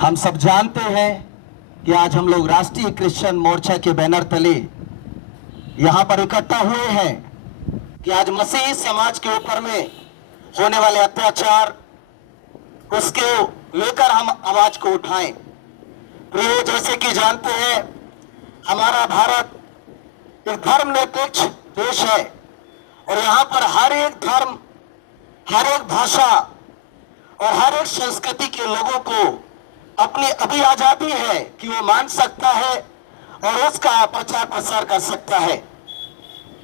हम सब जानते हैं कि आज हम लोग राष्ट्रीय क्रिश्चियन मोर्चा के बैनर तले यहाँ पर इकट्ठा हुए हैं कि आज मसीही समाज के ऊपर में होने वाले अत्याचार उसके लेकर हम आवाज को उठाएं। प्रियो, जैसे कि जानते हैं हमारा भारत एक धर्मनिरपेक्ष देश है और यहाँ पर हर एक धर्म, हर एक भाषा और हर एक संस्कृति के लोगों को अपनी अभी आजादी है कि वो मान सकता है और उसका प्रचार प्रसार कर सकता है।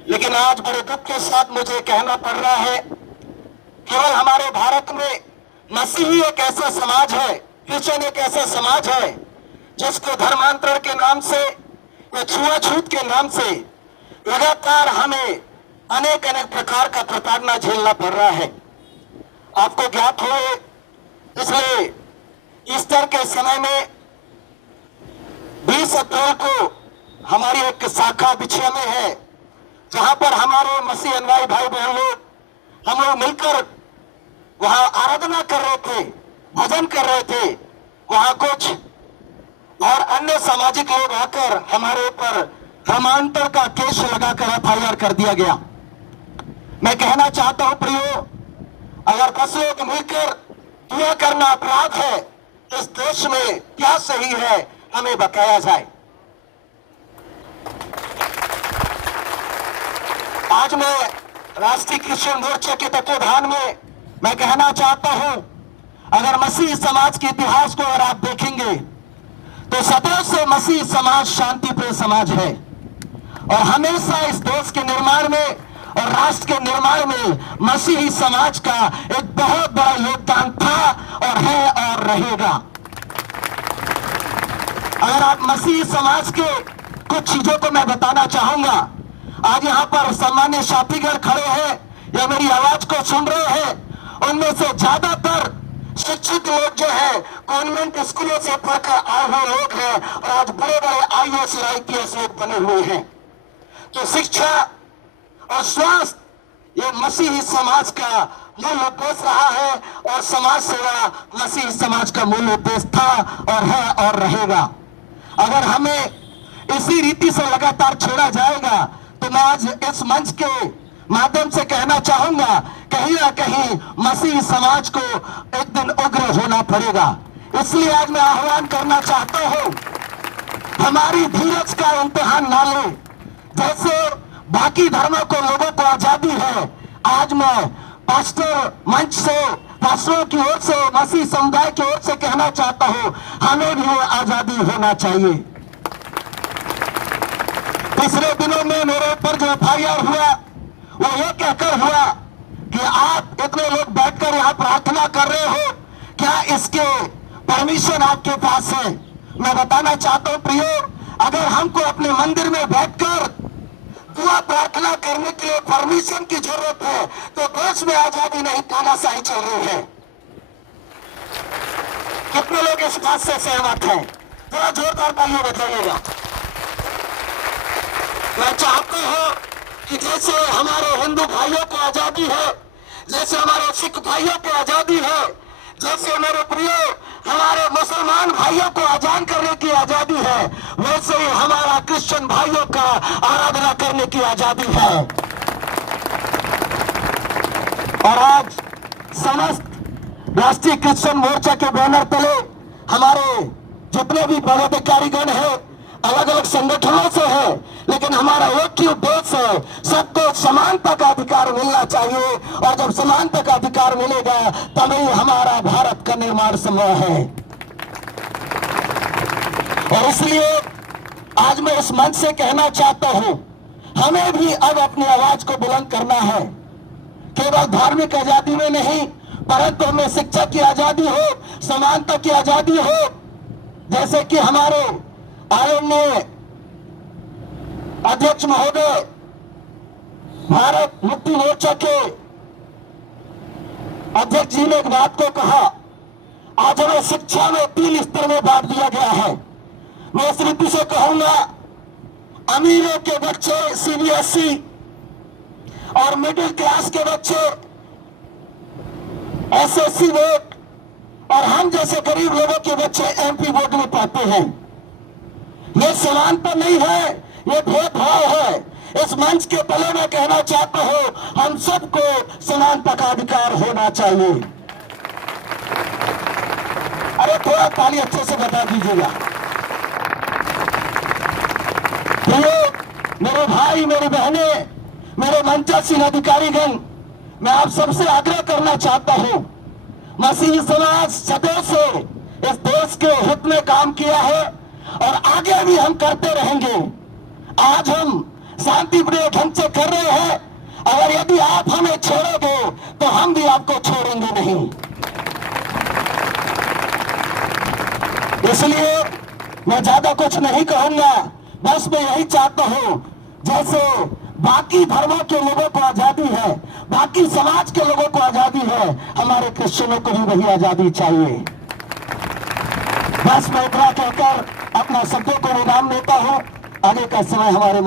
लेकिन आज बड़े दुख के साथ मुझे कहना पड़ रहा है, केवल हमारे भारत में मसीही एक ऐसा समाज है, क्रिश्चियन एक ऐसा समाज है जिसको धर्मांतरण के नाम से या छुआछूत के नाम से लगातार हमें अनेक अनेक प्रकार का प्रताड़ना झेलना पड़ रहा है। आपको ज्ञात हो, इसलिए ईस्टर के समय में 20 अप्रैल को हमारी एक शाखा बिछिया में है, जहां पर हमारे मसीह अनुयायी भाई बहन लोग हम लोग मिलकर वहां आराधना कर रहे थे, भजन कर रहे थे। वहां कुछ और अन्य सामाजिक लोग आकर हमारे ऊपर धर्मांतर का केस लगाकर FIR कर दिया गया। मैं कहना चाहता हूं प्रियो, अगर 10 लोग मिलकर दुआ करना अपराध है, इस देश में क्या सही है हमें बताया जाए। आज मैं राष्ट्रीय क्रिश्चियन मोर्चा के तत्वाधान में मैं कहना चाहता हूं, अगर मसीह समाज के इतिहास को अगर आप देखेंगे तो सदैव से मसीह समाज शांति प्रिय समाज है और हमेशा इस देश के निर्माण में और राष्ट्र के निर्माण में मसीही समाज का एक बहुत बड़ा योगदान था और है और रहेगा। अगर आप मसीही समाज के कुछ चीजों को मैं बताना चाहूंगा, आज यहाँ पर सम्मान्य साथीगण खड़े हैं या मेरी आवाज को सुन रहे हैं, उनमें से ज्यादातर शिक्षित लोग जो है कॉन्वेंट स्कूलों से पढ़कर आए हुए लोग हैं और आज बड़े बड़े IAS IPS लोग बने हुए हैं। तो शिक्षा और स्वास्थ्य ये मसीही समाज का मूल उद्देश्य रहा है और समाज सेवा मसीही समाज का मूल उद्देश्य था और है और रहेगा। अगर हमें इसी रीति से लगातार छोड़ा जाएगा तो मैं आज इस मंच के माध्यम से कहना चाहूंगा, कहीं ना कहीं मसीही समाज को एक दिन उग्र होना पड़ेगा। इसलिए आज मैं आह्वान करना चाहता हूं, हमारी धीरज का इम्तिहान ना लें। जैसे बाकी धर्मों को लोगों को आजादी है, आज मैं पास्टर मंच से, पास्टरों की ओर से, मसीह समुदाय की ओर से कहना चाहता हूं, हमें भी वो आजादी होना चाहिए। पिछले दिनों में मेरे ऊपर जो FIR हुआ वो ये कहकर हुआ कि आप इतने लोग बैठकर यहाँ प्रार्थना कर रहे हो, क्या इसके परमिशन आपके पास है? मैं बताना चाहता हूँ प्रियो, अगर हमको अपने मंदिर में बैठकर दुआ प्रार्थना करने के लिए परमिशन की जरूरत है तो देश में आजादी नहीं, तानाशाही चल रही है। कितने लोग इस बात से सहमत हैं? थोड़ा जोरदार तालियां बजाइएगा। मैं चाहता हूं कि जैसे हमारे हिंदू भाइयों को आजादी है, जैसे हमारे सिख भाइयों को आजादी है, जैसे मेरे प्रिय हमारे मुसलमान भाइयों को अजान करने की आजादी है, वैसे ही हमारा क्रिश्चियन भाइयों का आराधना करने की आजादी है। और आज समस्त राष्ट्रीय क्रिश्चियन मोर्चा के बैनर तले हमारे जितने भी पदाधिकारीगण हैं अलग अलग संगठनों से है, लेकिन हमारा एक ही उद्देश्य है, सबको समानता का अधिकार मिलना चाहिए और जब समानता का अधिकार मिलेगा तभी हमारा भारत का निर्माण संभव है। और इसलिए आज मैं इस मंच से कहना चाहता हूं, हमें भी अब अपनी आवाज को बुलंद करना है, केवल धार्मिक आजादी में नहीं परंतु हमें शिक्षा की आजादी हो, समानता की आजादी हो। जैसे कि हमारे आदरणीय अध्यक्ष महोदय भारत मुक्ति मोर्चा के अध्यक्ष जी ने एक बात को कहा, आज हमें शिक्षा में 3 स्तर में बांट दिया गया है। मैं इस रीति से कहूंगा, अमीरों के बच्चे CBSE और मिडिल क्लास के बच्चे SSC बोर्ड और हम जैसे गरीब लोगों घरों के बच्चे एमपी वोट में पाते हैं। ये समानता नहीं है, ये भेदभाव है। इस मंच के तले में कहना चाहता हूं, हम सबको समानता का अधिकार होना चाहिए। अरे थोड़ा ताली अच्छे से बता दीजिएगा। मेरे भाई, मेरी बहनें, मेरे मंचासीन अधिकारीगण, मैं आप सबसे आग्रह करना चाहता हूं, मसीही समाज सदैव से इस देश के हित में काम किया है और आगे भी हम करते रहेंगे। आज हम शांतिप्रिय ढंग से कर रहे हैं, अगर यदि आप हमें छोड़ोगे तो हम भी आपको छोड़ेंगे नहीं। इसलिए मैं ज्यादा कुछ नहीं कहूंगा, बस मैं यही चाहता हूं, जैसे बाकी धर्मों के लोगों को आजादी है, बाकी समाज के लोगों को आजादी है, हमारे क्रिश्चियनों को भी वही आजादी चाहिए। बस मैं इतना कहकर अपना शब्दों को विराम देता हूं। आगे का समय हमारे